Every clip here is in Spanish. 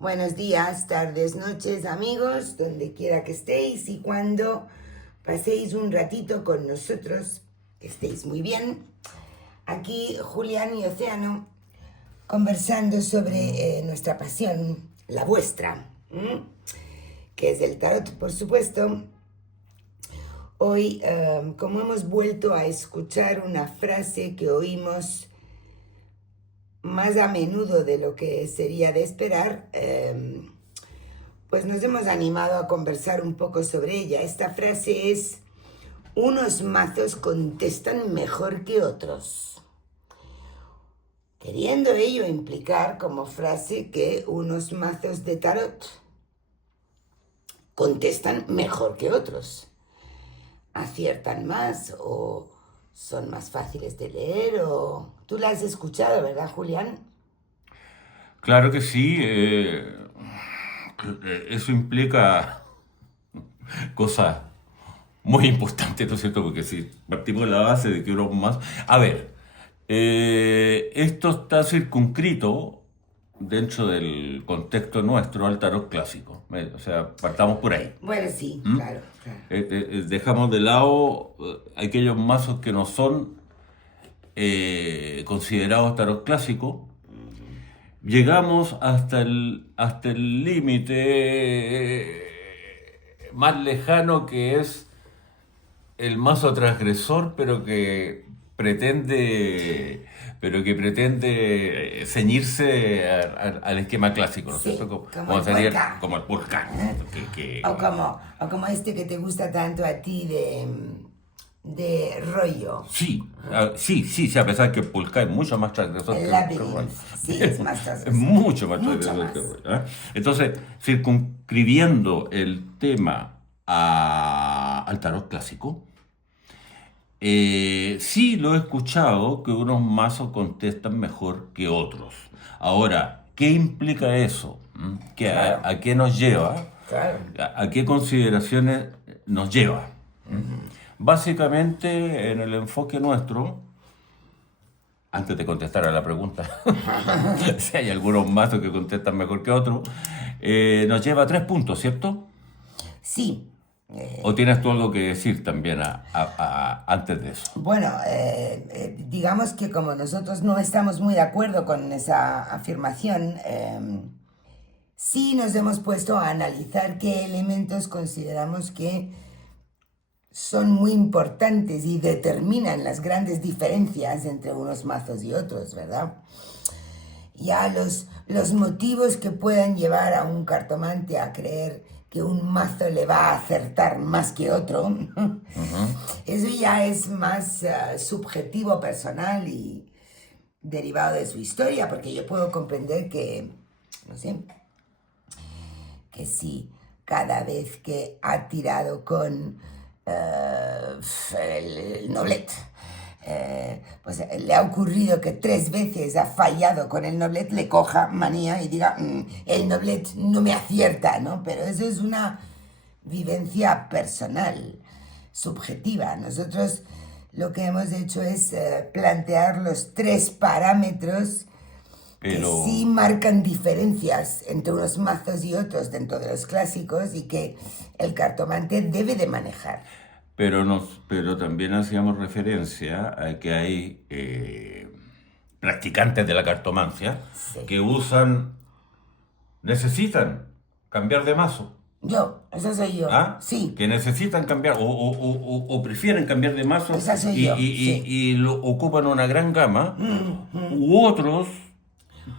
Buenos días, tardes, noches, amigos, donde quiera que estéis y cuando paséis un ratito con nosotros, que estéis muy bien. Aquí Julián y Océano conversando sobre nuestra pasión, la vuestra, que es el tarot, por supuesto. Hoy, como hemos vuelto a escuchar una frase que oímos más a menudo de lo que sería de esperar, pues nos hemos animado a conversar un poco sobre ella. Esta frase es: unos mazos contestan mejor que otros, queriendo ello implicar como frase que unos mazos de tarot contestan mejor que otros, aciertan más o son más fáciles de leer. O tú la has escuchado, ¿verdad, Julián? Claro que sí, eso implica cosas muy importantes, ¿no es cierto? Porque si partimos de la base de que uno más... A ver, esto está circunscrito dentro del contexto nuestro al tarot clásico. O sea, partamos por ahí. Bueno, sí, ¿Mm? claro. Dejamos de lado aquellos mazos que no son considerados tarot clásico. Llegamos hasta el límite más lejano, que es el mazo transgresor, pero que pretende ceñirse al esquema clásico, ¿no es Sí, cierto? como el Sería Polka. como el Polka. O como este que te gusta tanto a ti de rollo. Sí, sí, a pesar que Polka es mucho más transgresor El que Roy. Labyrinth. Sí, es más Es transgresor. mucho más Mucho transgresor más. que Roy. Entonces, circunscribiendo el tema al tarot clásico, sí lo he escuchado que unos mazos contestan mejor que otros. Ahora, ¿qué implica eso? Claro. ¿A qué nos lleva? Claro. ¿A qué consideraciones nos lleva? Básicamente, en el enfoque nuestro, antes de contestar a la pregunta, si hay algunos mazos que contestan mejor que otros, nos lleva a 3 puntos, ¿cierto? Sí. ¿O tienes tú algo que decir también antes de eso? Bueno, digamos que como nosotros no estamos muy de acuerdo con esa afirmación, sí nos hemos puesto a analizar qué elementos consideramos que son muy importantes y determinan las grandes diferencias entre unos mazos y otros, ¿verdad? Ya los motivos que puedan llevar a un cartomante a creer que un mazo le va a acertar más que otro, eso ya es más subjetivo, personal y derivado de su historia, porque yo puedo comprender que, no sé, que si cada vez que ha tirado con el Noblet, pues le ha ocurrido que 3 veces ha fallado con el Noblet, le coja manía y diga, el Noblet no me acierta, ¿no? Pero eso es una vivencia personal, subjetiva. Nosotros lo que hemos hecho es plantear los 3 parámetros que Pero, sí marcan diferencias entre unos mazos y otros dentro de los clásicos y que el cartomante debe de manejar. pero también hacíamos referencia a que hay practicantes de la cartomancia Sí. que necesitan cambiar de mazo. Esa soy yo. ¿Ah? Sí, Que necesitan cambiar o prefieren cambiar de mazo esa soy yo. Sí. y lo ocupan una gran gama, u otros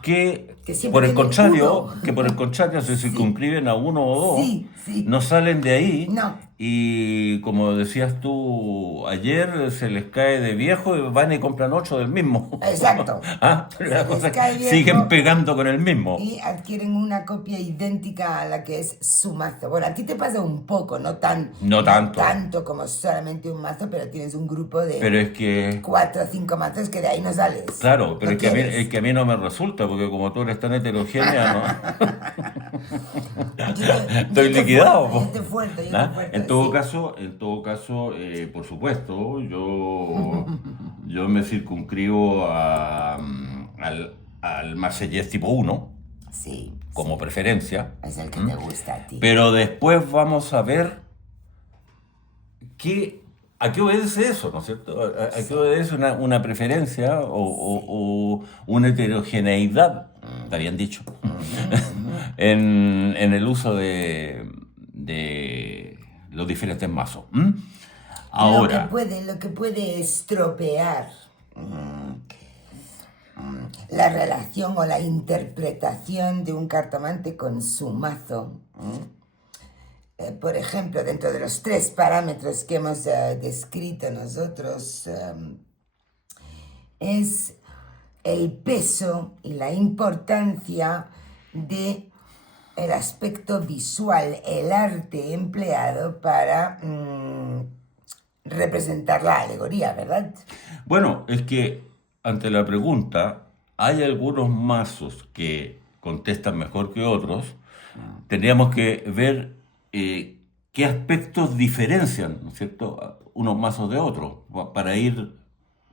Que siempre por el tienen contrario, uno. se Sí. circunscriben a uno o dos, Sí, sí. no salen de ahí, No. y como decías tú ayer, se les cae de viejo y van y compran 8 del mismo. Exacto. ¿Ah? Se La les cosa cae viejo siguen pegando con el mismo. y adquieren una copia idéntica a la que es su mazo. Bueno, a ti te pasa un poco, no tanto como solamente un mazo, pero tienes un grupo de Pero es que 4 o 5 mazos que de ahí no sales. claro, pero No quieres. es que a mí no me resulta, porque como tú eres tan heterogénea, ¿no? Estoy liquidado. Yo te fuerte, En todo caso, por supuesto, yo me circunscribo al Marsellés tipo 1, Sí, como preferencia. Es el que te gusta a ti. Pero después vamos a ver a qué obedece eso, ¿no es cierto? ¿A qué obedece una preferencia o una heterogeneidad, está bien dicho, en el uso de los diferentes mazos? Ahora, Lo que puede estropear la relación o la interpretación de un cartomante con su mazo. Por ejemplo, dentro de los 3 parámetros que hemos descrito nosotros, es el peso y la importancia de el aspecto visual, el arte empleado para representar la alegoría, ¿verdad? bueno, es que ante la pregunta, hay algunos mazos que contestan mejor que otros. Tendríamos que ver qué aspectos diferencian, ¿no es cierto?, unos mazos de otros, para ir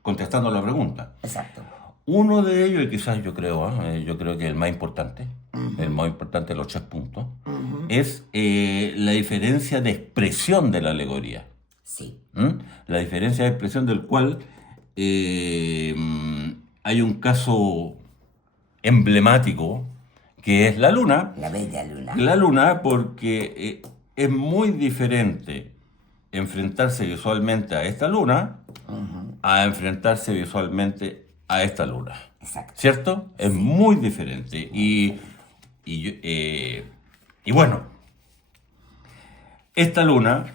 contestando la pregunta. Exacto. Uno de ellos, y quizás yo creo que el más importante de los 3 puntos, es la diferencia de expresión de la alegoría. Sí. La diferencia de expresión del cual hay un caso emblemático que es la luna. La bella luna. La luna, porque es muy diferente enfrentarse visualmente a esta luna a enfrentarse visualmente a esta luna. Exacto. ¿Cierto? Es muy diferente. Y bueno, esta luna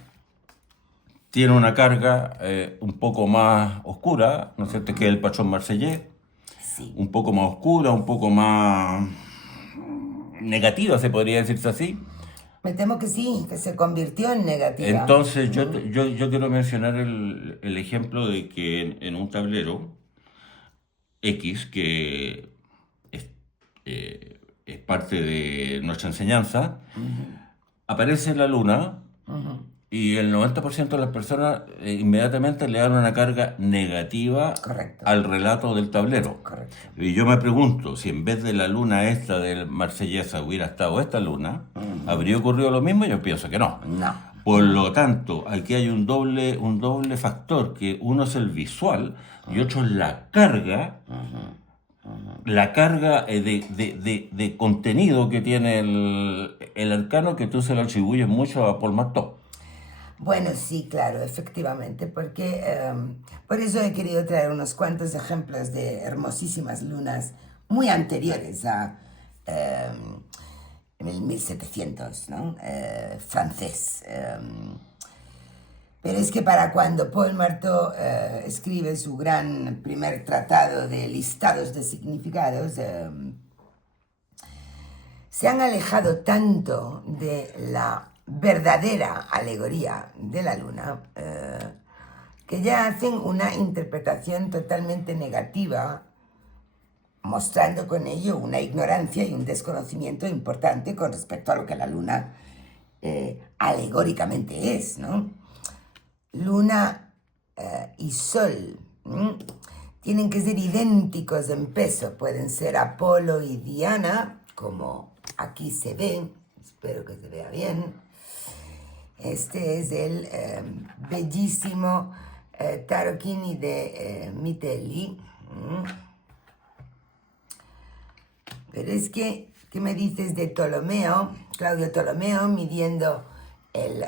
tiene una carga un poco más oscura, ¿no es cierto?, que el patrón marsellés. Sí. Un poco más oscura, un poco más negativa, se podría decirse así. Me temo que sí, que se convirtió en negativa. Entonces yo quiero mencionar el ejemplo de que en un tablero X, que es parte de nuestra enseñanza, aparece la luna y el 90% de las personas inmediatamente le dan una carga negativa Correcto. al relato del tablero. Correcto. Y yo me pregunto, si en vez de la luna esta del Marsellesa hubiera estado esta luna, ¿habría ocurrido lo mismo? Yo pienso que no. No. Por lo tanto, aquí hay un doble factor, que uno es el visual y otro es la carga, de contenido que tiene el arcano, que tú se lo atribuyes mucho a Paul Marteau. Bueno, sí, claro, efectivamente, porque por eso he querido traer unos cuantos ejemplos de hermosísimas lunas muy anteriores a en el 1700, ¿no? Francés. Pero es que para cuando Paul Marteau escribe su gran primer tratado de listados de significados, se han alejado tanto de la verdadera alegoría de la luna que ya hacen una interpretación totalmente negativa, mostrando con ello una ignorancia y un desconocimiento importante con respecto a lo que la luna alegóricamente es, ¿no? Luna y sol tienen que ser idénticos en peso, pueden ser Apolo y Diana, como aquí se ve, espero que se vea bien. Este es el bellísimo Tarocchini de Mitelli. Pero es que, ¿qué me dices de Ptolomeo? Claudio Ptolomeo midiendo el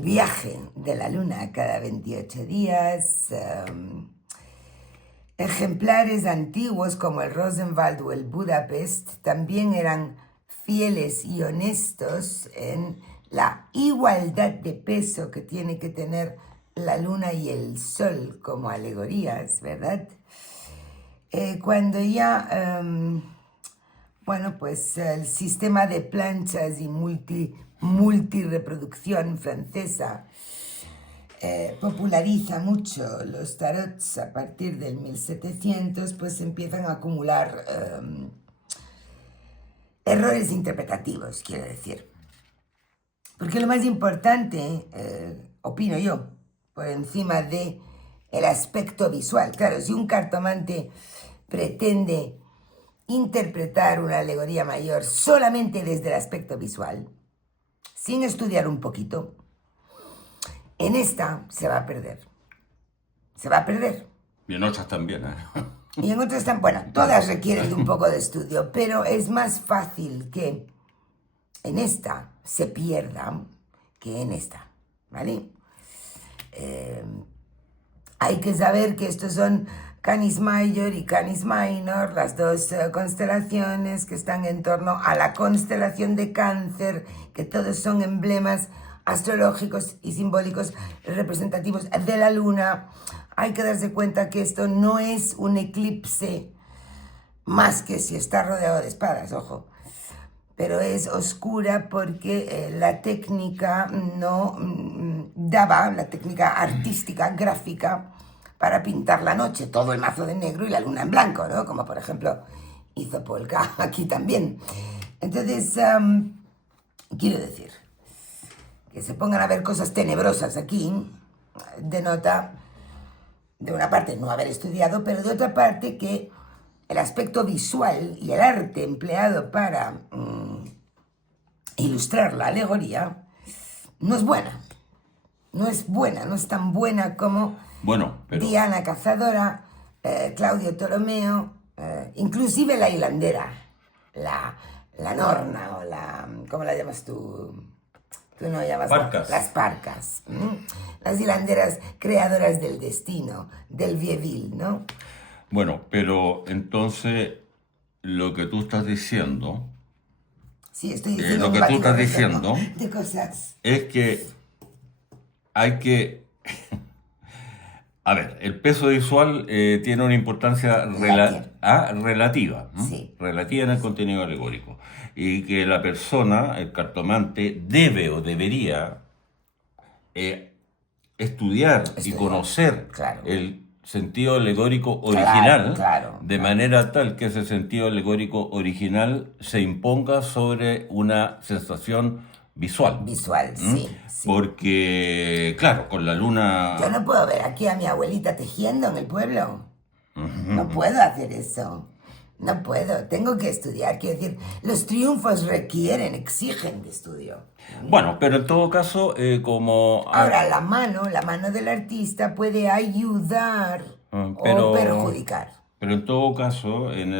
viaje de la luna cada 28 días. Ejemplares antiguos como el Rosenwald o el Budapest también eran fieles y honestos en la igualdad de peso que tiene que tener la luna y el sol como alegorías, ¿verdad? Cuando ya, bueno, pues el sistema de planchas y multireproducción francesa populariza mucho los tarots a partir del 1700, pues empiezan a acumular errores interpretativos, quiero decir. Porque lo más importante, opino yo, por encima de el aspecto visual, claro, si un cartomante pretende interpretar una alegoría mayor solamente desde el aspecto visual, sin estudiar un poquito, en esta se va a perder. Se va a perder. Y en otras también, ¿eh? Y en otras están, bueno, todas requieren de un poco de estudio, pero es más fácil que en esta se pierda que en esta, ¿vale? Hay que saber que estos son Canis Major y Canis Minor, las dos constelaciones que están en torno a la constelación de Cáncer, que todos son emblemas astrológicos y simbólicos representativos de la luna. Hay que darse cuenta que esto no es un eclipse más que si está rodeado de espadas, ojo. Pero es oscura porque la técnica no daba, la técnica artística, gráfica, para pintar la noche, todo el mazo de negro y la luna en blanco, ¿no? Como por ejemplo hizo Polka aquí también. Entonces, quiero decir, que se pongan a ver cosas tenebrosas aquí denota, de una parte, no haber estudiado, pero de otra parte que el aspecto visual y el arte empleado para ilustrar la alegoría no es buena. No es buena, no es tan buena como Diana Cazadora, Claudio Ptolomeo, inclusive la hilandera, la Norna o la... ¿Cómo la llamas tú? Tú no llamas... Parcas. Las parcas. Las hilanderas creadoras del destino, del Vieville, ¿no? Bueno, pero entonces lo que tú estás diciendo... Sí, estoy diciendo lo que tú estás diciendo de cosas. Es que hay que... A ver, el peso visual tiene una importancia relativa, Sí. relativa en el contenido alegórico. Y que la persona, el cartomante, debe o debería estudiar y conocer el sentido alegórico original, de manera tal que ese sentido alegórico original se imponga sobre una sensación visual. Visual, sí. Porque, claro, con la luna... Yo no puedo ver aquí a mi abuelita tejiendo en el pueblo. No puedo hacer eso. No puedo. Tengo que estudiar. Quiero decir, los triunfos exigen de estudio. Bueno, pero en todo caso, como... Ahora, la mano del artista puede ayudar o perjudicar. Pero en todo caso, en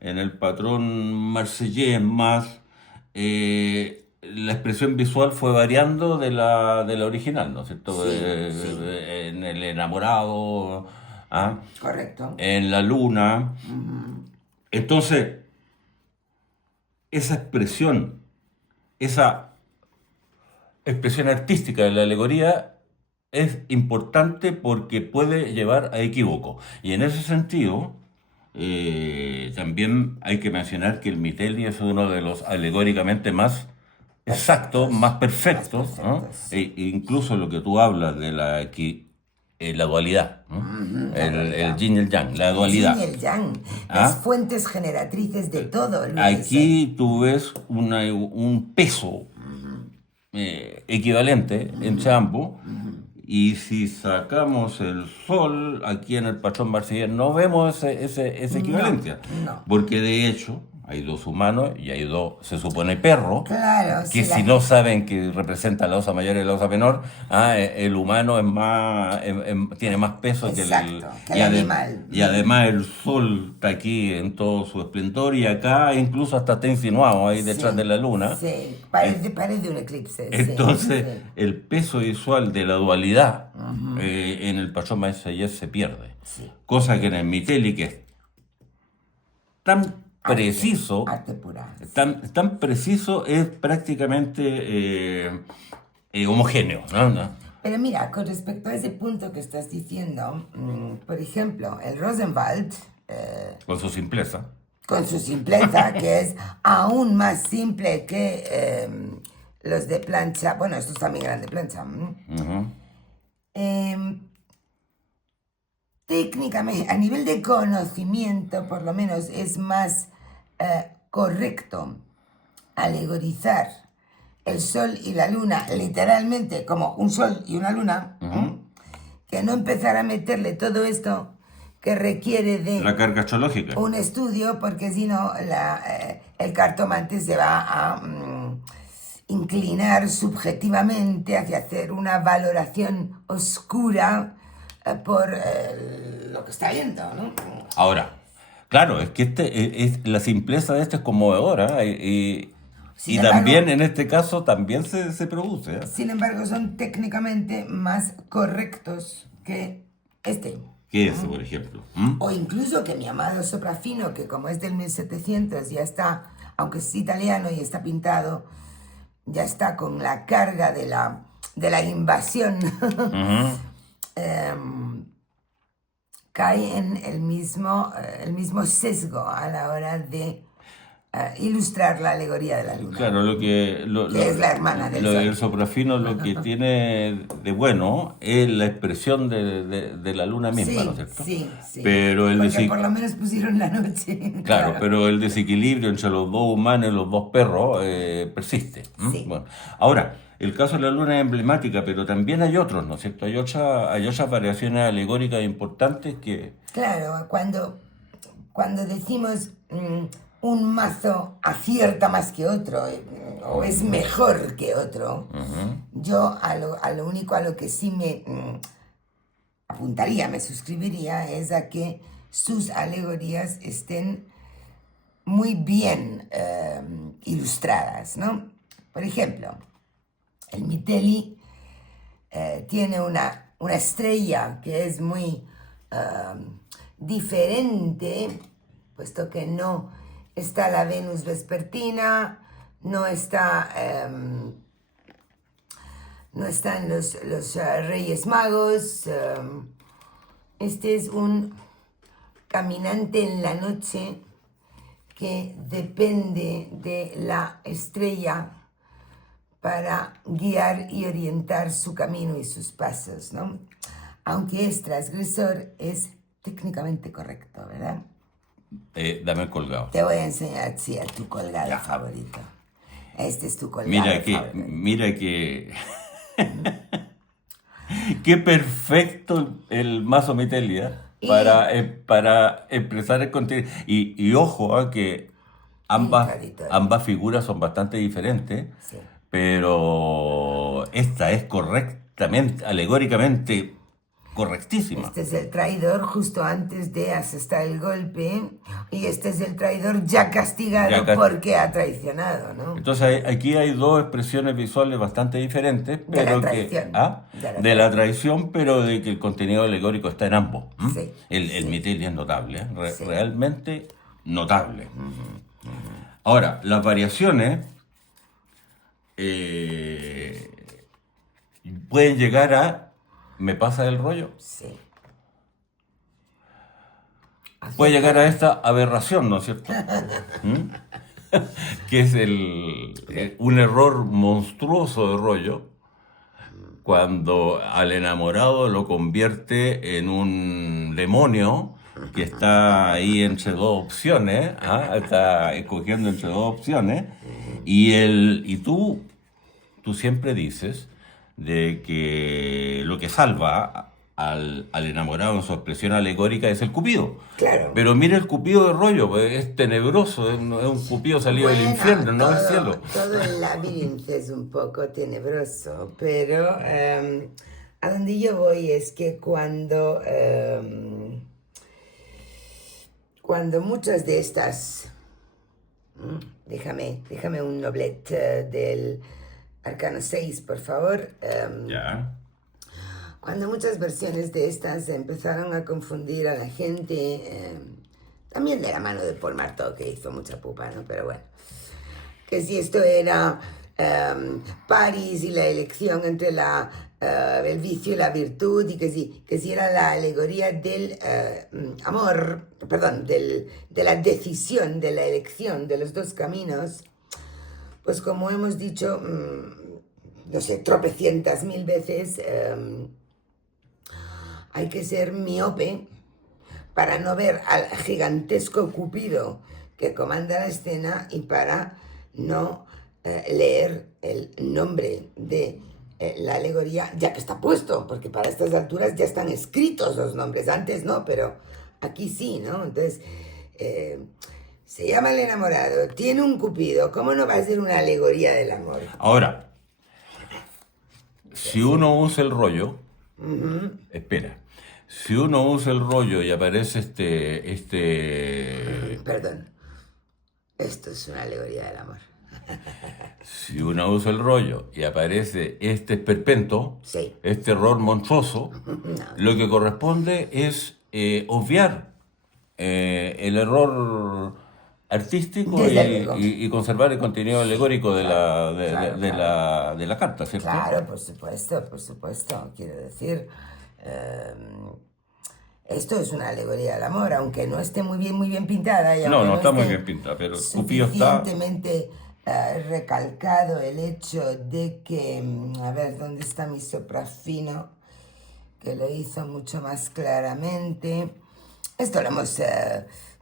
el patrón marsellés más... la expresión visual fue variando de la original, ¿no es cierto? Sí. En el enamorado, Correcto. En la luna. Entonces, esa expresión artística de la alegoría es importante porque puede llevar a equívoco. Y en ese sentido... también hay que mencionar que el Mitelli es uno de los alegóricamente más exactos, más perfectos, ¿no? Incluso lo que tú hablas de la dualidad, ¿no? El yin y el yang, la dualidad. El yin y el yang, las fuentes generatrices de todo. Aquí tú ves un peso equivalente entre ambos. Y si sacamos el sol aquí en el patrón marsellés, no vemos esa equivalencia. No. Porque de hecho hay dos humanos y hay dos, se supone, perros, que si no saben que representa la osa mayor y la osa menor, el humano es más, tiene más peso que el animal. Y además el sol está aquí en todo su esplendor y acá incluso hasta está insinuado ahí detrás de la luna. Sí, parece un eclipse. Entonces, el peso visual de la dualidad en el patrón marsellés se pierde. Sí. Cosa que en el Mitelli, que es tan preciso, arte pura. Tan preciso, es prácticamente homogéneo, ¿no? Pero mira, con respecto a ese punto que estás diciendo, por ejemplo, el Rosenwald... con su simpleza. Con su simpleza, que es aún más simple que los de plancha. Bueno, estos también eran de plancha. Técnicamente, a nivel de conocimiento, por lo menos, es más correcto alegorizar el sol y la luna literalmente como un sol y una luna, que no empezar a meterle todo esto que requiere de La carga astrológica. un estudio, porque si no, el cartomante se va a inclinar subjetivamente hacia hacer una valoración oscura por lo que está viendo, ¿no? Ahora, claro, es que la simpleza de esto es conmovedora Sin y embargo, también en este caso también se produce. sin embargo, son técnicamente más correctos que este. ¿Qué es, por ejemplo? ¿Mm? O incluso que mi amado Soprafino, que como es del 1700, ya está, aunque es italiano y está pintado, ya está con la carga de la invasión, cae en el mismo sesgo a la hora de ilustrar la alegoría de la luna. Claro, que es la hermana del sol. El Soprafino lo que tiene de bueno es la expresión de la luna misma, Sí, ¿no es cierto? sí. Pero Porque por lo menos pusieron la noche. Claro, pero el desequilibrio entre los dos humanos y los dos perros persiste. Sí. Bueno, ahora, el caso de la luna es emblemática, pero también hay otros, ¿no es cierto? Hay otras variaciones alegóricas importantes que... Claro, cuando decimos un mazo acierta más que otro o es mejor que otro, yo a lo único a lo que sí me apuntaría, me suscribiría, es a que sus alegorías estén muy bien ilustradas, ¿no? Por ejemplo, el Mitelli tiene una estrella que es muy diferente, puesto que no está la Venus vespertina, no están los Reyes Magos. Este es un caminante en la noche que depende de la estrella para guiar y orientar su camino y sus pasos, ¿no? Aunque es transgresor, es técnicamente correcto, ¿verdad? Dame el colgado. Te voy a enseñar, sí, a tu colgado favorito. Este es tu colgado favorito. Mira que... Qué perfecto el mazo Mitelia para expresar el contenido. Y ojo, que ambas figuras son bastante diferentes, Sí. pero esta es correctamente, alegóricamente correctísima. Este es el traidor justo antes de asestar el golpe y este es el traidor ya castigado porque ha traicionado, ¿no? Entonces aquí hay dos expresiones visuales bastante diferentes, pero de la traición, pero de que el contenido alegórico está en ambos. Sí, El Mitelia es notable, Sí. realmente notable. Ahora, las variaciones pueden llegar a ¿me pasa el rollo? Sí. Puede llegar a esta aberración, ¿no es cierto? Que es un error monstruoso de rollo cuando al enamorado lo convierte en un demonio que está ahí entre dos opciones, está escogiendo entre dos opciones, y tú siempre dices de que lo que salva al enamorado en su expresión alegórica es el cupido. Claro. Pero mira el cupido de rollo, pues, es tenebroso, es un cupido salido del infierno, no del cielo. Todo el laberinto es un poco tenebroso, pero a donde yo voy es que cuando muchas de estas... Déjame un noblet del Arcano 6, por favor. Ya. Cuando muchas versiones de estas empezaron a confundir a la gente, también de la mano de Paul Marteau, que hizo mucha pupa, ¿no? Pero bueno, que si esto era París y la elección entre el vicio y la virtud, y que si era la alegoría del amor, perdón, de la decisión, de la elección de los dos caminos, pues como hemos dicho, no sé, tropecientas mil veces, hay que ser miope para no ver al gigantesco Cupido que comanda la escena y para no leer el nombre de la alegoría, ya que está puesto, porque para estas alturas ya están escritos los nombres, antes no, pero Aquí sí, ¿no? Entonces, se llama El enamorado, tiene un cupido, ¿cómo no va a ser una alegoría del amor? Ahora, si uno usa el rollo, espera, si uno usa el rollo y aparece Perdón, esto es una alegoría del amor. si uno usa el rollo y aparece este esperpento, Sí. este error monstruoso, lo que corresponde es obviar el error artístico Desde luego. y conservar el contenido alegórico de Claro, la, de, claro, de claro. de la carta, ¿cierto? Claro, por supuesto. Quiero decir, esto es una alegoría del amor, aunque no esté muy bien pintada y No, aunque no no está muy esté bien pintado, pero Cupido está... suficientemente recalcado el hecho de que, a ver, ¿dónde está mi soprafino? Que lo hizo mucho más claramente. Esto lo hemos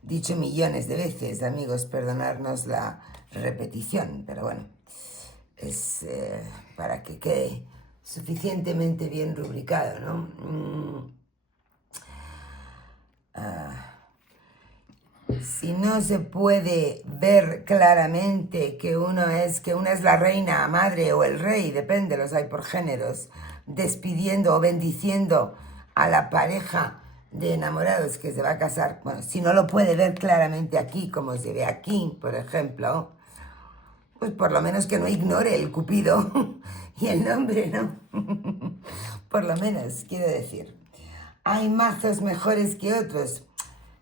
dicho millones de veces, amigos, perdonarnos la repetición, pero bueno, es para que quede suficientemente bien rubricado, ¿no? Si no se puede ver claramente que una es la reina, madre o el rey, depende, los hay por géneros, despidiendo o bendiciendo a la pareja de enamorados que se va a casar, bueno, si no lo puede ver claramente aquí, como se ve aquí, por ejemplo, pues por lo menos que no ignore el cupido y el nombre, ¿no? Por lo menos, quiero decir. ¿Hay mazos mejores que otros?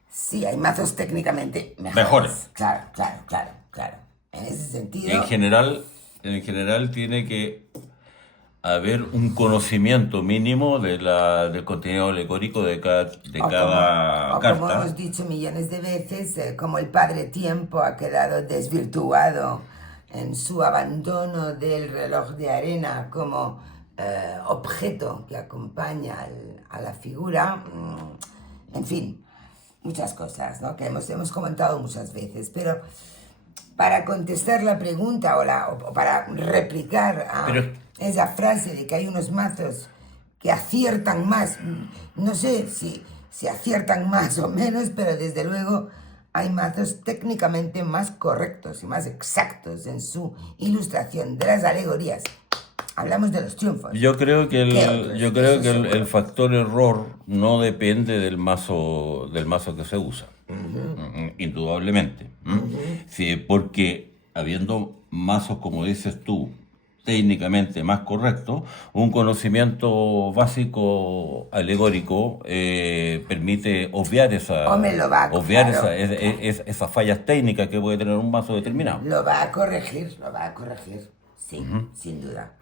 Sí, hay mazos técnicamente mejores. Claro. En ese sentido... En general tiene que haber un conocimiento mínimo del contenido alegórico de cada como carta. hemos dicho millones de veces, como el padre tiempo ha quedado desvirtuado en su abandono del reloj de arena como objeto que acompaña a la figura, en fin, muchas cosas, ¿no? Que hemos comentado muchas veces, pero para contestar la pregunta o para replicar a esa frase de que hay unos mazos que aciertan más, no sé si aciertan más o menos, pero desde luego hay mazos técnicamente más correctos y más exactos en su ilustración de las alegorías. Hablamos de los triunfos. Yo creo que el factor error no depende del mazo que se usa. Indudablemente. Sí, porque habiendo mazos, como dices tú, técnicamente más correctos, un conocimiento básico alegórico permite obviar esas fallas técnicas que puede tener un mazo determinado. Lo va a corregir, sí, sin duda.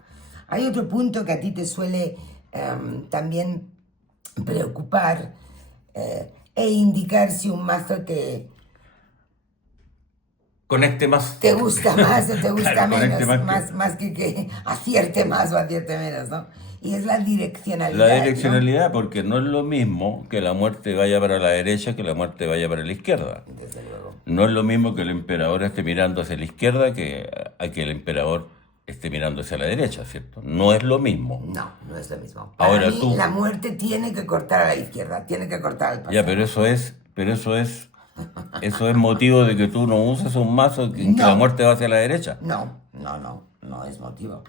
Hay otro punto que a ti te suele también preocupar e indicar si un mazo te conecte más. Te gusta más o te gusta claro, menos, más que acierte más o acierte menos, ¿no? Y es la direccionalidad. La direccionalidad, ¿no? Porque no es lo mismo que la muerte vaya para la derecha que la muerte vaya para la izquierda. Desde luego. No es lo mismo que el emperador esté mirando hacia la izquierda que el emperador esté mirando hacia la derecha, ¿cierto? No es lo mismo. No es lo mismo. Ahora para mí, la muerte tiene que cortar a la izquierda, tiene que cortar al pasado. Ya, pero eso es motivo de que tú no uses un mazo en que la muerte va hacia la derecha. No es motivo.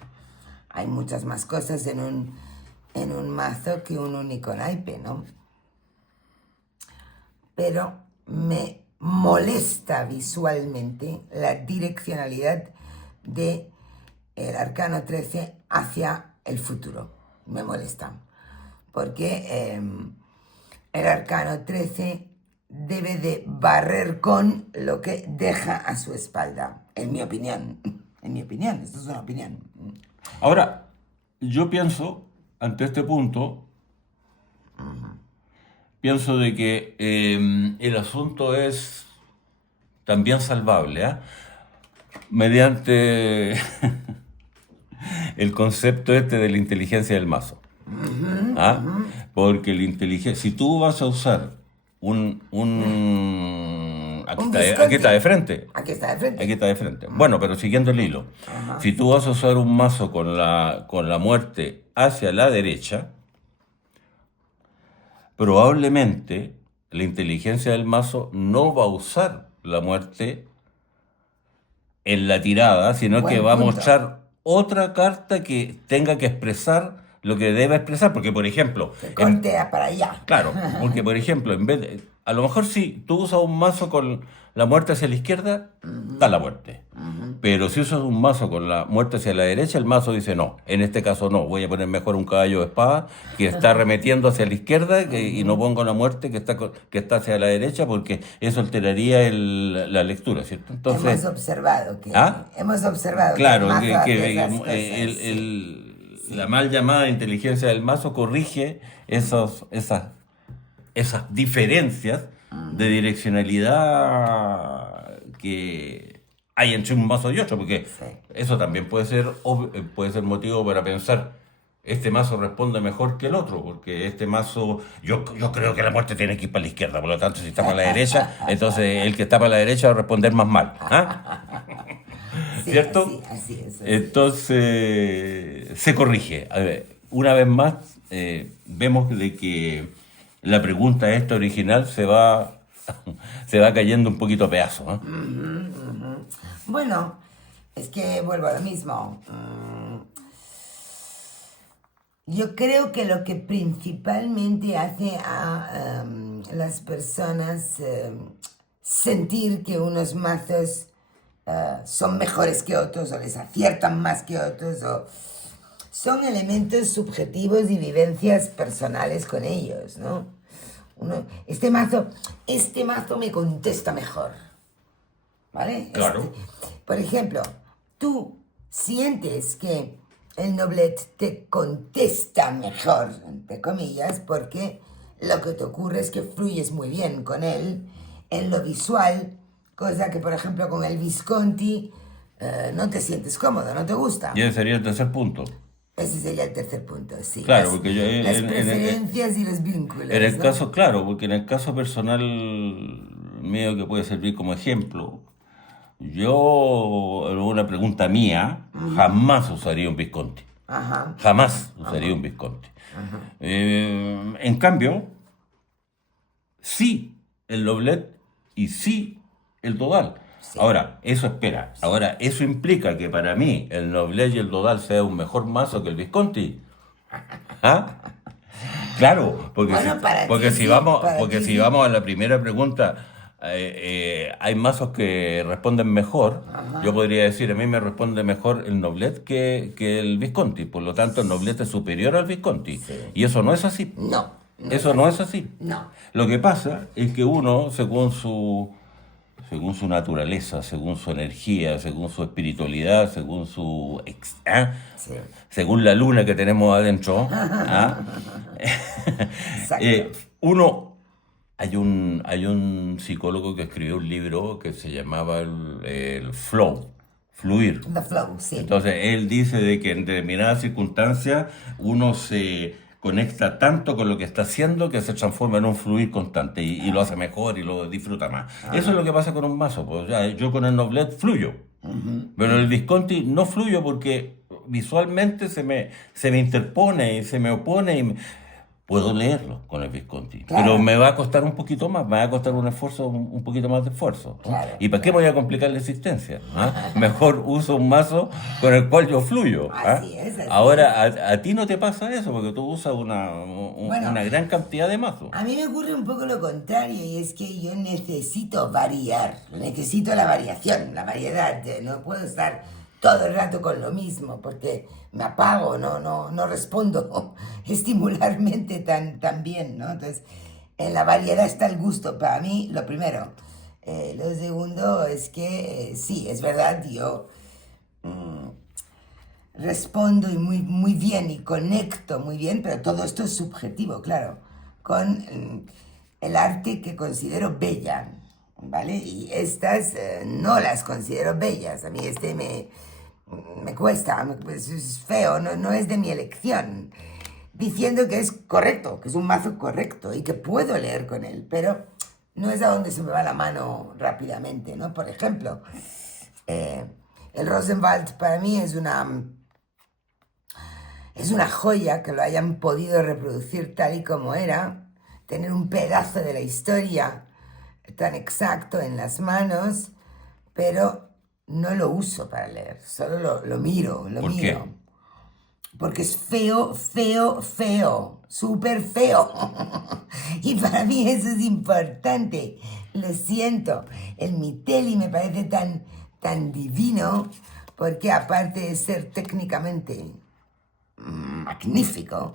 Hay muchas más cosas en un mazo que un único naipe, ¿no? Pero me molesta visualmente la direccionalidad de el arcano 13 hacia el futuro. Me molesta. Porque el arcano 13 debe de barrer con lo que deja a su espalda, en mi opinión. Esto es una opinión. Ahora, yo pienso, ante este punto, pienso de que el asunto es también salvable, ¿eh? Mediante el concepto de la inteligencia del mazo. Porque si tú vas a usar aquí está de frente. Aquí está de frente. Bueno, pero siguiendo el hilo. Si tú vas a usar un mazo con la muerte hacia la derecha, probablemente la inteligencia del mazo no va a usar la muerte en la tirada, sino que Buen va a punto. mostrar otra carta que tenga que expresar lo que debe expresar, porque por ejemplo, Que corte a para allá. claro, porque por ejemplo, en vez de, a lo mejor si tú usas un mazo con la muerte hacia la izquierda, está la muerte. Pero si usas un mazo con la muerte hacia la derecha, el mazo dice no, en este caso no, voy a poner mejor un caballo de espada que está remetiendo hacia la izquierda y no pongo la muerte que está hacia la derecha porque eso alteraría la lectura, ¿cierto? Entonces, ¿ah? Hemos observado que el Claro, mazo hace que, esas cosas, sí, la sí. mal llamada inteligencia del mazo corrige esas diferencias de direccionalidad que hay entre un mazo y otro, porque Sí. eso también puede ser motivo para pensar, este mazo responde mejor que el otro, porque este mazo, yo creo que la muerte tiene que ir para la izquierda, por lo tanto, si está para la derecha, entonces el que está para la derecha va a responder más mal. ¿Ah? Sí, ¿Cierto? así es. Entonces, se corrige. A ver, una vez más, vemos de que la pregunta esta original se va cayendo un poquito a pedazos, ¿no? Bueno, es que vuelvo a lo mismo. Yo creo que lo que principalmente hace a las personas sentir que unos mazos son mejores que otros o les aciertan más que otros son elementos subjetivos y vivencias personales con ellos, ¿no? Este mazo me contesta mejor, ¿vale? Claro. Por ejemplo, tú sientes que el Noblet te contesta mejor, entre comillas, porque lo que te ocurre es que fluyes muy bien con él en lo visual, cosa que, por ejemplo, con el Visconti no te sientes cómodo, no te gusta. Y ese sería el tercer punto. Ese sería el tercer punto, sí. Claro, porque yo Las preferencias y los vínculos, en el ¿no? caso, claro, porque en el caso personal mío que puede servir como ejemplo, yo, en una pregunta mía, jamás usaría un Visconti. Ajá, Jamás usaría un Visconti. En cambio, sí el Doblet y sí el Dodal. sí. Ahora, eso espera. Ahora, ¿eso implica que para mí el Noblet y el Dodal sea un mejor mazo que el Visconti? ¿Ah? Claro, Bueno, para porque ti si sí, vamos, para porque ti si sí. vamos a la primera pregunta, hay mazos que responden mejor. Yo podría decir, a mí me responde mejor el Noblet que el Visconti. Por lo tanto, el Noblet es superior al Visconti. Sí. Y eso no es así. No, no es Eso no así. es así. No. Lo que pasa es que uno, según su naturaleza, según su energía, según su espiritualidad, Sí, según la luna que tenemos adentro, ¿ah? exacto. Uno, hay un psicólogo que escribió un libro que se llamaba el Flow, Fluir. The flow, sí. Entonces, él dice de que en determinadas circunstancias uno se conecta tanto con lo que está haciendo que se transforma en un fluir constante y lo hace mejor y lo disfruta más. Eso es lo que pasa con un mazo. Pues, ya, yo con el Noblet fluyo, pero el Visconti no fluyo porque visualmente se me interpone y se me opone puedo leerlo con el Visconti, pero Claro, me va a costar un poquito más, me va a costar un esfuerzo, un poquito más de esfuerzo. ¿No? claro, ¿Y para qué me voy a complicar la existencia? ¿Ah? Mejor uso un mazo con el cual yo fluyo. ¿Ah? así es. Ahora, a ti no te pasa eso, porque tú usas Bueno, una gran cantidad de mazos. a mí me ocurre un poco lo contrario y es que yo necesito variar, necesito la variación, la variedad. No puedo estar todo el rato con lo mismo porque me apago, no respondo estimularmente tan bien, ¿no? Entonces, en la variedad está el gusto para mí, lo primero. Lo segundo es que sí, es verdad, yo respondo y muy bien y conecto muy bien, pero todo esto es subjetivo, claro, con el arte que considero bella, ¿vale? Y estas no las considero bellas, a mí me cuesta, pues es feo, no es de mi elección, diciendo que es correcto, que es un mazo correcto y que puedo leer con él, pero no es a donde se me va la mano rápidamente, ¿no? Por ejemplo, el Rosenwald para mí es una joya que lo hayan podido reproducir tal y como era, tener un pedazo de la historia tan exacto en las manos, pero no lo uso para leer, solo lo miro, lo ¿Por miro. qué? Porque es feo, feo, feo, súper feo. Y para mí eso es importante. Lo siento, el Miteli me parece tan divino, porque aparte de ser técnicamente magnífico,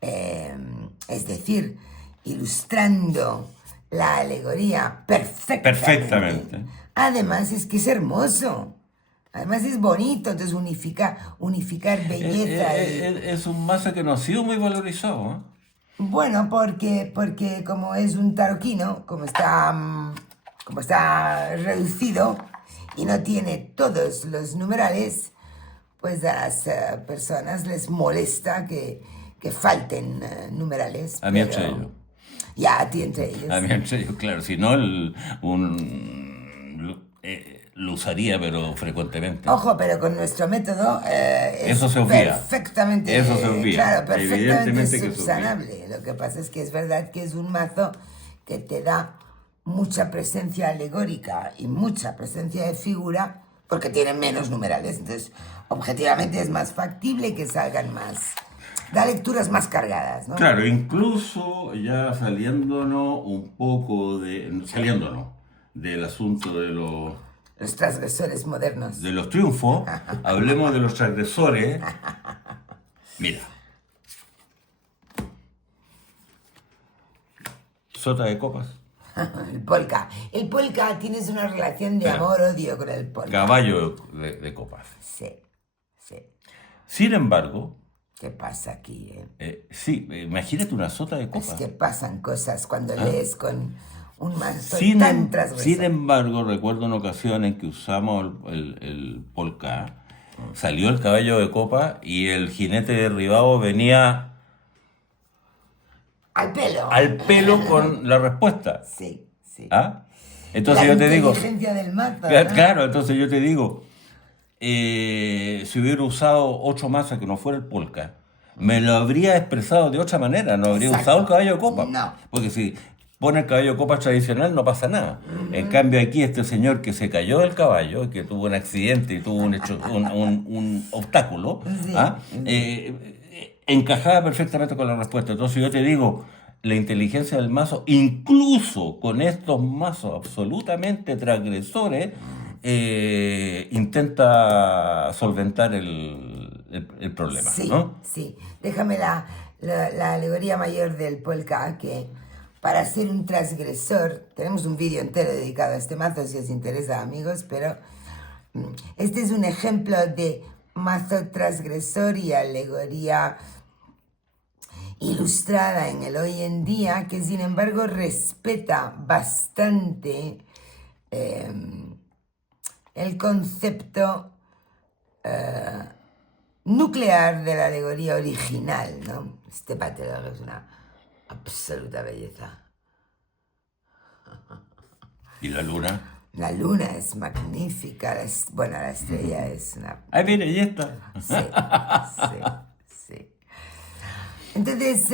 es decir, ilustrando la alegoría perfectamente. Perfectamente. Además es que es hermoso. Además es bonito, entonces unificar belleza y... Es un mazo que no ha sido muy valorizado, ¿eh? Bueno, porque como es un taroquino, como está reducido y no tiene todos los numerales, pues a las personas les molesta que falten numerales. A mí pero- entre ellos. Ya, a ti entre ellos. A mí entre ellos, claro. Si no, lo usaría, pero frecuentemente. Ojo, pero con nuestro método es Eso se obvia. perfectamente, Eso se obvia. claro, perfectamente Evidentemente que se subsanable. Lo que pasa es que es verdad que es un mazo que te da mucha presencia alegórica y mucha presencia de figura porque tiene menos numerales. Entonces, objetivamente es más factible que salgan más. Da lecturas más cargadas, ¿no? Claro, incluso ya saliéndonos un poco saliéndonos del asunto Los transgresores modernos. de los triunfos, hablemos de los transgresores. Mira. Sota de copas. El polka. El polka, tienes una relación de Claro. amor-odio con el polka. Caballo de copas. Sí, sí. Sin embargo, ¿Qué pasa aquí, sí, imagínate una sota de Es copas. que pasan cosas cuando lees con un mazo Sin, tan em- transgresor. sin embargo, recuerdo una ocasión en que usamos el polka, salió el caballo de copa y el jinete derribado venía Al pelo. al pelo con la respuesta. Sí, sí. ¿Ah? Entonces La yo te digo, inteligencia del mazo, claro, ¿no? claro, entonces yo te digo, si hubiera usado otro mazo que no fuera el polka, me lo habría expresado de otra manera, no habría Exacto. usado el caballo de copa. No. Porque si pone el caballo de copa tradicional no pasa nada. En cambio aquí este señor que se cayó del caballo, que tuvo un accidente y tuvo un obstáculo, Sí. ¿ah? Encajaba perfectamente con la respuesta. Entonces yo te digo, la inteligencia del mazo, incluso con estos mazos absolutamente transgresores, intenta solventar el problema, Sí, ¿no? sí. Déjame la alegoría mayor del polka, que para ser un transgresor, tenemos un vídeo entero dedicado a este mazo si os interesa, amigos, pero este es un ejemplo de mazo transgresor y alegoría ilustrada en el hoy en día, que sin embargo respeta bastante el concepto nuclear de la alegoría original, ¿no? Este patrón es una absoluta belleza. Y la luna. La luna es magnífica, bueno, la estrella es una... Ay, mire, y esta. Sí, sí, sí. Entonces,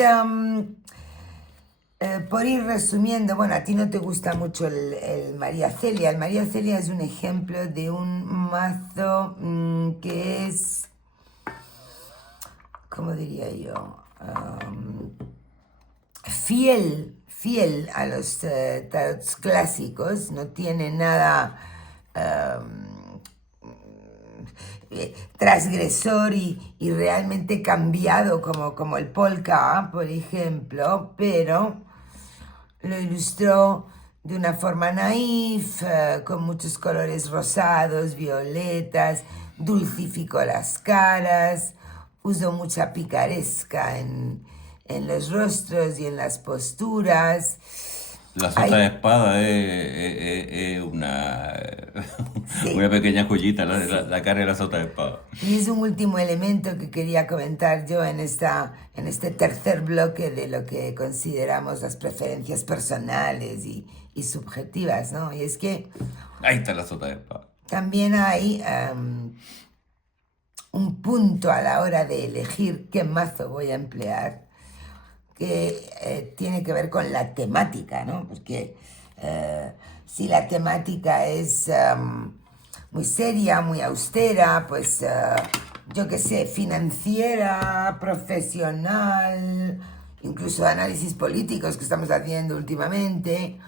por ir resumiendo, bueno, a ti no te gusta mucho el María Celia. El María Celia es un ejemplo de un mazo que es, ¿cómo diría yo? Fiel a los tarots clásicos, no tiene nada transgresor y realmente cambiado como el polka, por ejemplo, pero lo ilustró de una forma naif, con muchos colores rosados, violetas, dulcificó las caras, usó mucha picaresca en los rostros y en las posturas. La sota de espada es una, Sí. una pequeña joyita, la cara de la sota de espada. Y es un último elemento que quería comentar yo en este tercer bloque de lo que consideramos las preferencias personales y subjetivas, ¿no? Y es que Ahí está la sota de espada. también hay un punto a la hora de elegir qué mazo voy a emplear, que tiene que ver con la temática, ¿no? Porque si la temática es muy seria, muy austera, pues yo qué sé, financiera, profesional, incluso análisis políticos que estamos haciendo últimamente,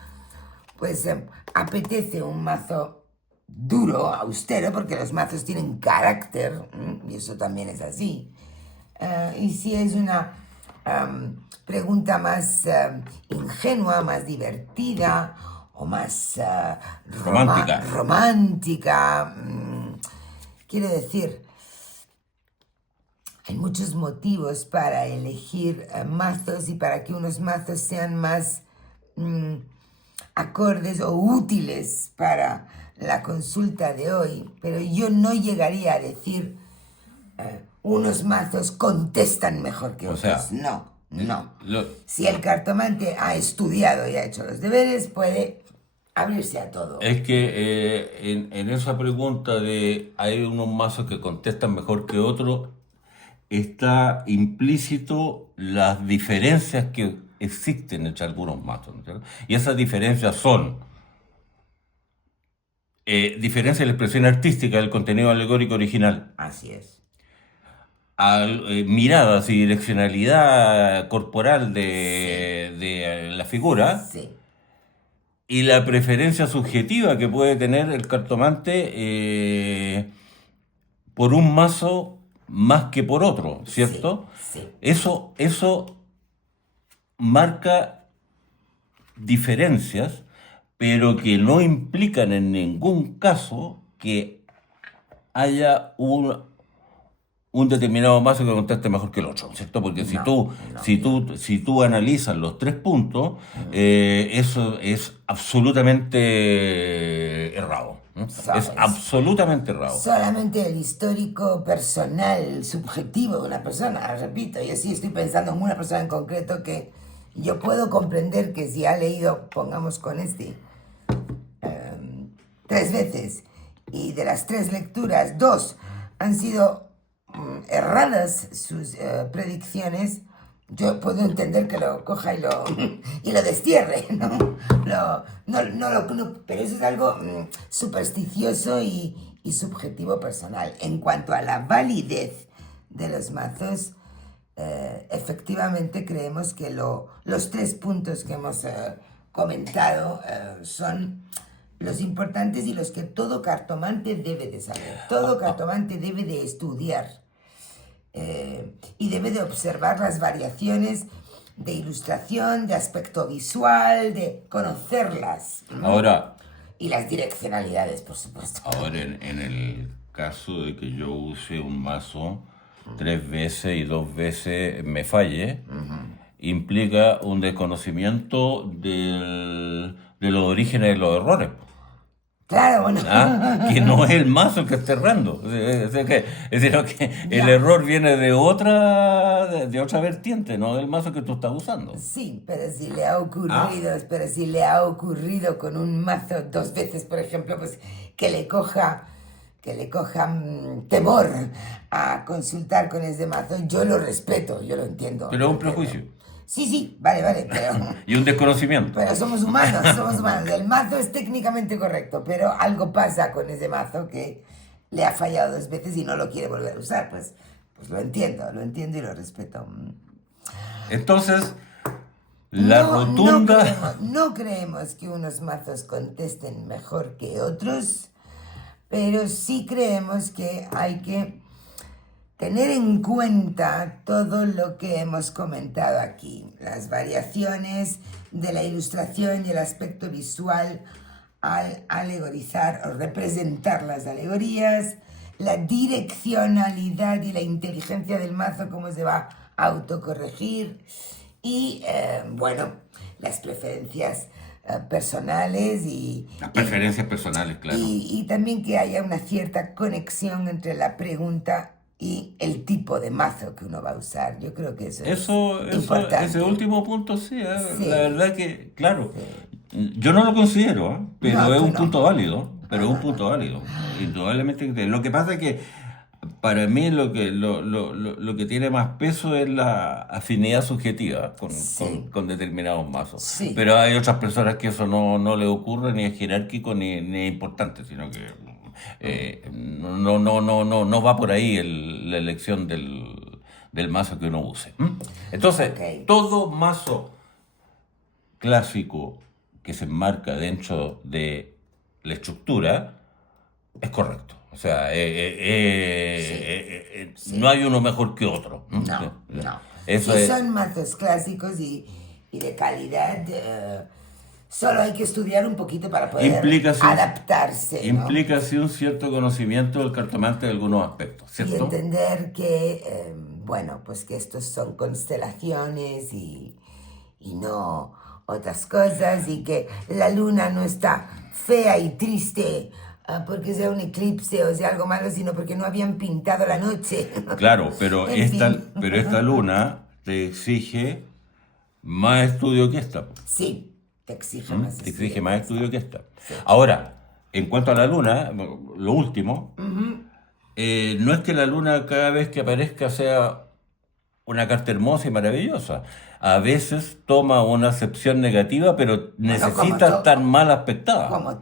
pues apetece un mazo duro, austero, porque los mazos tienen carácter, y eso también es así. Y si es una pregunta más ingenua, más divertida o más romántica, quiero decir, hay muchos motivos para elegir mazos y para que unos mazos sean más acordes o útiles para la consulta de hoy, pero yo no llegaría a decir unos mazos contestan mejor que otros. O sea, no. Si el cartomante ha estudiado y ha hecho los deberes, puede abrirse a todo. Es que en esa pregunta de hay unos mazos que contestan mejor que otros, está implícito las diferencias que existen entre algunos mazos, ¿no? Y esas diferencias son diferencias de la expresión artística del contenido alegórico original, Así es. miradas y direccionalidad corporal de la figura, Sí. y la preferencia subjetiva que puede tener el cartomante por un mazo más que por otro, ¿cierto? Sí. Eso marca diferencias, pero que no implican en ningún caso que haya un determinado mazo que conteste mejor que el otro, ¿cierto? Porque si tú analizas los 3 puntos, eso es absolutamente errado, ¿no? Es absolutamente errado. Solamente el histórico personal, subjetivo de una persona, repito, yo sí estoy pensando en una persona en concreto que yo puedo comprender que si ha leído, pongamos con 3 veces, y de las 3 lecturas, 2 han sido erradas sus predicciones, yo puedo entender que lo coja y lo destierre, ¿no? Pero eso es algo supersticioso y subjetivo personal. En cuanto a la validez de los mazos, efectivamente creemos que los 3 puntos que hemos comentado son los importantes y los que todo cartomante debe de saber. Todo cartomante debe de estudiar y debe de observar las variaciones de ilustración, de aspecto visual, de conocerlas. Ahora, y las direccionalidades, por supuesto. Ahora, en el caso de que yo use un mazo 3 veces y 2 veces me falle, implica un desconocimiento de los orígenes de los errores. Claro, bueno. Que no es el mazo el que está errando. Es decir, que el error viene de otra vertiente, no del mazo que tú estás usando. Sí, pero si le ha ocurrido con un mazo 2 veces, por ejemplo, pues que le coja temor a consultar con ese mazo, yo lo respeto, yo lo entiendo. Pero es un prejuicio. Sí, vale, pero... Y un desconocimiento. Pero somos humanos. El mazo es técnicamente correcto, pero algo pasa con ese mazo que le ha fallado 2 veces y no lo quiere volver a usar. Pues lo entiendo y lo respeto. Entonces, la rotunda... No creemos que unos mazos contesten mejor que otros, pero sí creemos que hay que tener en cuenta todo lo que hemos comentado aquí, las variaciones de la ilustración y el aspecto visual al alegorizar o representar las alegorías, la direccionalidad y la inteligencia del mazo, cómo se va a autocorregir, y las preferencias personales las preferencias personales, claro. Y también que haya una cierta conexión entre la pregunta y el tipo de mazo que uno va a usar. Yo creo que eso es importante. Ese último punto, sí. Sí. La verdad que, claro, yo no lo considero, pero es un punto válido. Indudablemente. Lo que pasa es que Para mí lo que tiene más peso es la afinidad subjetiva Sí, con determinados mazos. sí, Pero hay otras personas que eso no le ocurre, ni es jerárquico, ni es importante, sino que no va por ahí la elección del mazo que uno use. ¿M? Entonces, ok. todo mazo clásico que se enmarca dentro de la estructura es correcto. O sea, Sí, no sí. hay uno mejor que otro. No, no. Eso Si es. son mazos clásicos y de calidad, solo hay que estudiar un poquito para poder Implica sí, adaptarse, ¿no? implica sí un cierto conocimiento del cartomante de algunos aspectos, Y ¿cierto? entender que, bueno, pues que estos son constelaciones y no otras cosas, y que la luna no está fea y triste porque sea un eclipse o sea algo malo, sino porque no habían pintado la noche. Claro, pero En fin, esta luna te exige más estudio que esta. sí, te exige ¿Mm? más Te exige estudio que más esta. estudio que esta. Sí. Ahora, en cuanto a la luna, lo último, no es que la luna cada vez que aparezca sea una carta hermosa y maravillosa. A veces toma una acepción negativa, pero Bueno, necesita estar mal aspectada. como Sí,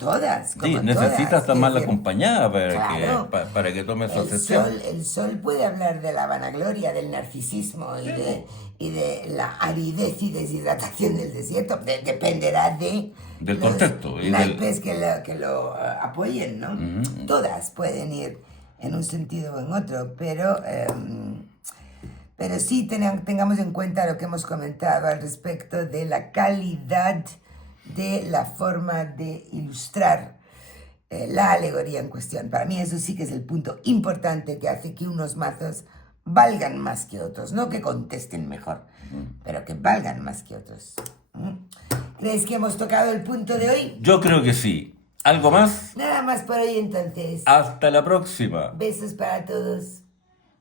necesita todas, estar quiero mal decir, acompañada claro, para que tome su acepción. el sol puede hablar de la vanagloria, del narcisismo Sí, po. y de la aridez y deshidratación del desierto. Dependerá de Del los contexto y del... naipes que lo apoyen, ¿no? Todas pueden ir en un sentido o en otro, pero sí tengamos en cuenta lo que hemos comentado al respecto de la calidad de la forma de ilustrar la alegoría en cuestión. Para mí eso sí que es el punto importante que hace que unos mazos valgan más que otros. No que contesten mejor, pero que valgan más que otros. ¿Mm? ¿Crees que hemos tocado el punto de hoy? Yo creo que sí. ¿Algo más? Nada más por hoy entonces. Hasta la próxima. Besos para todos.